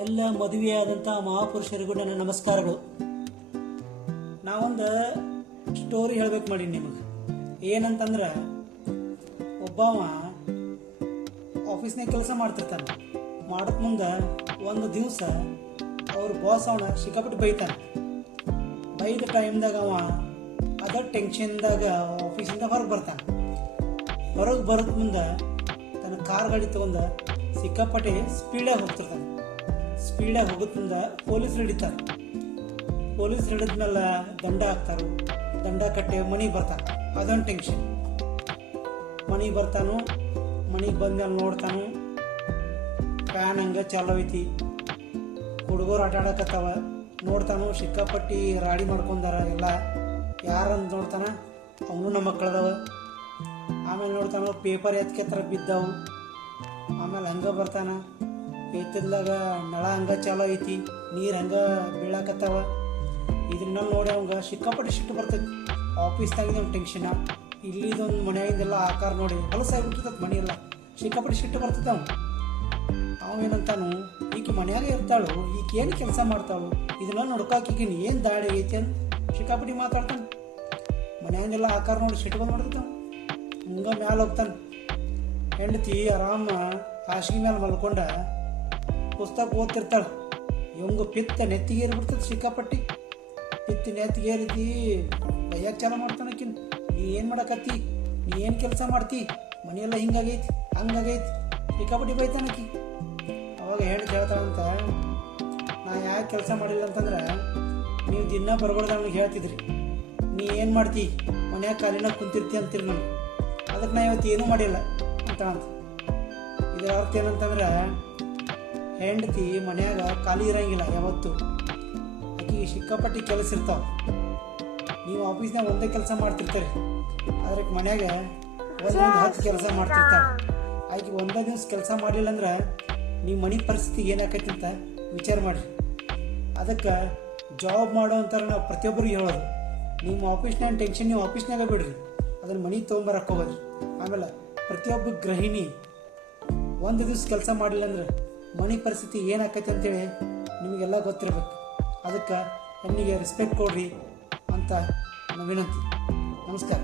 ಎಲ್ಲ ಮದುವೆಯಾದಂಥ ಮಹಾಪುರುಷರಿಗೂ ನನ್ನ ನಮಸ್ಕಾರಗಳು. ನಾವೊಂದು ಸ್ಟೋರಿ ಹೇಳ್ಬೇಕು ಮಾಡಿ ನಿಮಗೆ. ಏನಂತಂದ್ರೆ, ಒಬ್ಬವ ಆಫೀಸ್ನಾಗ ಕೆಲಸ ಮಾಡ್ತಿರ್ತಾನೆ. ಮಾಡೋಕೆ ಮುಂದೆ ಒಂದು ದಿವಸ ಅವ್ರ ಬಾಸ್ ಅವನ ಸಿಕ್ಕಾಪಟ್ಟು ಬೈತಾನೆ. ಬೈದ ಟೈಮ್ದಾಗ ಅವ ಅದ ಟೆನ್ಷನ್ದಾಗ ಆಫೀಸಿಂದ ಹೊರಗೆ ಬರ್ತಾನೆ. ಹೊರಗೆ ಬರೋದು ಮುಂದೆ ತನ್ನ ಕಾರ್ ಗಾಡಿ ತೊಗೊಂಡು ಸಿಕ್ಕಾಪಟ್ಟೆ ಸ್ಪೀಡಾಗಿ ಹೋಗ್ತಿರ್ತಾನೆ. ಸ್ಪೀಡಾಗಿ ಹೋಗೋದ್ರಿಂದ ಪೊಲೀಸರು ಹಿಡಿತಾರೆ. ಪೊಲೀಸರು ಹಿಡಿದ್ಮೇಲೆ ದಂಡ ಹಾಕ್ತಾರೆ. ದಂಡ ಕಟ್ಟಿ ಮನೆಗೆ ಬರ್ತಾನೆ. ಅದೊಂದು ಟೆನ್ಷನ್. ಮನೆಗೆ ಬರ್ತಾನು. ಮನೆಗೆ ಬಂದ್ಮೇಲೆ ನೋಡ್ತಾನು, ಫ್ಯಾನ್ ಹಂಗೆ ಚಾಲೋ ಐತಿ, ಹುಡುಗರು ಆಟ ಆಡಕತ್ತಾವ. ನೋಡ್ತಾನು ಸಿಕ್ಕಾಪಟ್ಟಿ ರಾಡಿ ಮಾಡ್ಕೊಂಡಾರ ಎಲ್ಲ. ಯಾರಂತ ನೋಡ್ತಾನ, ಅವನು ನಮ್ಮ ಮಕ್ಕಳದವ. ಆಮೇಲೆ ನೋಡ್ತಾನು ಪೇಪರ್ ಎತ್ಕೆತ್ತರ ಬಿದ್ದವು. ಆಮೇಲೆ ಹಂಗೆ ಬರ್ತಾನ, ಎತ್ತದ್ಲಾಗ ನಳ ಹಂಗೆ ಚಾಲೋ ಐತಿ, ನೀರು ಹಂಗೆ ಬೀಳಾಕತ್ತಾವ. ಇದನ್ನ ನೋಡಿ ಅವಂಗೆ ಸಿಕ್ಕಾಪಟ್ಟಿ ಸಿಟ್ಟು ಬರ್ತೈತಿ. ಆಫೀಸ್ದಾಗಿನ ಒಂದು ಟೆನ್ಷನ, ಇಲ್ಲಿದೊಂದು ಮನೆಯಿಂದೆಲ್ಲ ಆಕಾರ ನೋಡಿ ಹೊಲಸಾಗ್ಬಿಟ್ಟಿರ್ತದೆ ಮನೆಯೆಲ್ಲ. ಸಿಕ್ಕಾಪಟ್ಟಿ ಸಿಟ್ಟು ಬರ್ತೈತೆ ಅವೇನಂತಾನು, ಈಕೆ ಮನೆಯಾಗೆ ಇರ್ತಾಳು, ಈಕೆ ಏನು ಕೆಲಸ ಮಾಡ್ತಾಳು, ಇದನ್ನ ನೋಡ್ಕಾಕೀಗಿನ ಏನು ದಾಡಿ ಐತಿ ಅಂತ ಸಿಕ್ಕಾಪಟ್ಟಿ ಮಾತಾಡ್ತಾನೆ. ಮನೆಯಿಂದೆಲ್ಲ ಆಕಾರ ನೋಡಿ ಸಿಟ್ಟು ಬಂದು ಮಾಡ್ತಾನೆ. ಹಂಗೆ ಮ್ಯಾಲೆ ಹೋಗ್ತಾನೆ. ಹೆಂಡತಿ ಆರಾಮ ಹಾಸಿಗೆ ಮೇಲೆ ಮಲ್ಕೊಂಡ ಪುಸ್ತಕ ಓದ್ತಿರ್ತಾಳೆ. ಇವಂಗ ಪಿತ್ತ ನೆತ್ತಿಗೇರಿಬಿಡ್ತದೆ. ಸಿಕ್ಕಾಪಟ್ಟಿ ಪಿತ್ತ ನೆತ್ತಿಗೇರಿತಿ ಬೈಯಾಕೆ ಚಾಲ ಮಾಡ್ತಾನಕ್ಕಿನ್. ನೀ ಏನು ಮಾಡಕತ್ತಿ, ನೀ ಏನು ಕೆಲಸ ಮಾಡ್ತಿ, ಮನೆಯೆಲ್ಲ ಹಿಂಗಾಗೈತಿ ಹಂಗಾಗೈತಿ, ಸಿಕ್ಕಾಪಟ್ಟಿ ಬೈತಾನಕ್ಕಿ. ಅವಾಗ ಹೆಂಡತಿ ಹೇಳ್ತಾಳಂತ, ನಾ ಯಾಕೆ ಕೆಲಸ ಮಾಡಿಲ್ಲ ಅಂತಂದ್ರೆ ನೀವು ದಿನ ಬರಬಾರ್ದು ಅವನಿಗೆ ಹೇಳ್ತಿದ್ರಿ. ನೀ ಏನು ಮಾಡ್ತಿ, ಮನ್ಯಾಗ ಕಾಲಿನ ಕುಂತಿರ್ತಿ ಅಂತೀರಿ ನನಗೆ, ಅದಕ್ಕೆ ನಾ ಇವತ್ತು ಏನೂ ಮಾಡಿಲ್ಲ ಅಂತಂತ. ಇದರ ಅರ್ಥ ಏನಂತಂದ್ರೆ, ಹೆಂಡತಿ ಮನ್ಯಾಗ ಖಾಲಿ ಇರಂಗಿಲ್ಲ ಯಾವತ್ತು. ಆಕೆಗೆ ಸಿಕ್ಕಾಪಟ್ಟಿ ಕೆಲಸ ಇರ್ತಾವೆ. ನೀವು ಆಫೀಸ್ನಾಗ ಒಂದೇ ಕೆಲಸ ಮಾಡ್ತಿರ್ತೀರಿ, ಆದ್ರೆ ಮನ್ಯಾಗ ಒಂದೊಂದು 10 ಕೆಲಸ ಮಾಡ್ತಿರ್ತಾಳೆ. ಆಕೆ ಒಂದೇ ದಿವ್ಸ ಕೆಲಸ ಮಾಡಲಿಲ್ಲ ಅಂದ್ರೆ ನಿಮ್ಮ ಮನೆ ಪರಿಸ್ಥಿತಿ ಏನಾಕೈತಿ ಅಂತ ವಿಚಾರ ಮಾಡಿರಿ. ಅದಕ್ಕೆ ಜಾಬ್ ಮಾಡೋ ಅಂತಾರೆ ನಾವು ಪ್ರತಿಯೊಬ್ಬರಿಗೆ ಹೇಳೋದು, ನಿಮ್ಮ ಆಫೀಸ್ನಾಗ ಟೆನ್ಷನ್ ನೀವು ಆಫೀಸ್ನಾಗ ಬಿಡ್ರಿ, ಅದನ್ನು ಮನೆಗೆ ತೊಗೊಂಬರಕ್ಕೆ ಹೋಗೋದ್ರಿ. ಆಮೇಲೆ ಪ್ರತಿಯೊಬ್ಬ ಗೃಹಿಣಿ ಒಂದು ದಿವ್ಸ ಕೆಲಸ ಮಾಡಲಿಲ್ಲ ಅಂದ್ರೆ ಮನೆ ಪರಿಸ್ಥಿತಿ ಏನಾಕೈತಿ ಅಂತೇಳಿ ನಿಮಗೆಲ್ಲ ಗೊತ್ತಿರಬೇಕು. ಅದಕ್ಕೆ ಹೆಣ್ಣಿಗೆ ರೆಸ್ಪೆಕ್ಟ್ ಕೊಡ್ರಿ ಅಂತ ನನ್ನ ವಿನಂತಿ. ನಮಸ್ಕಾರ.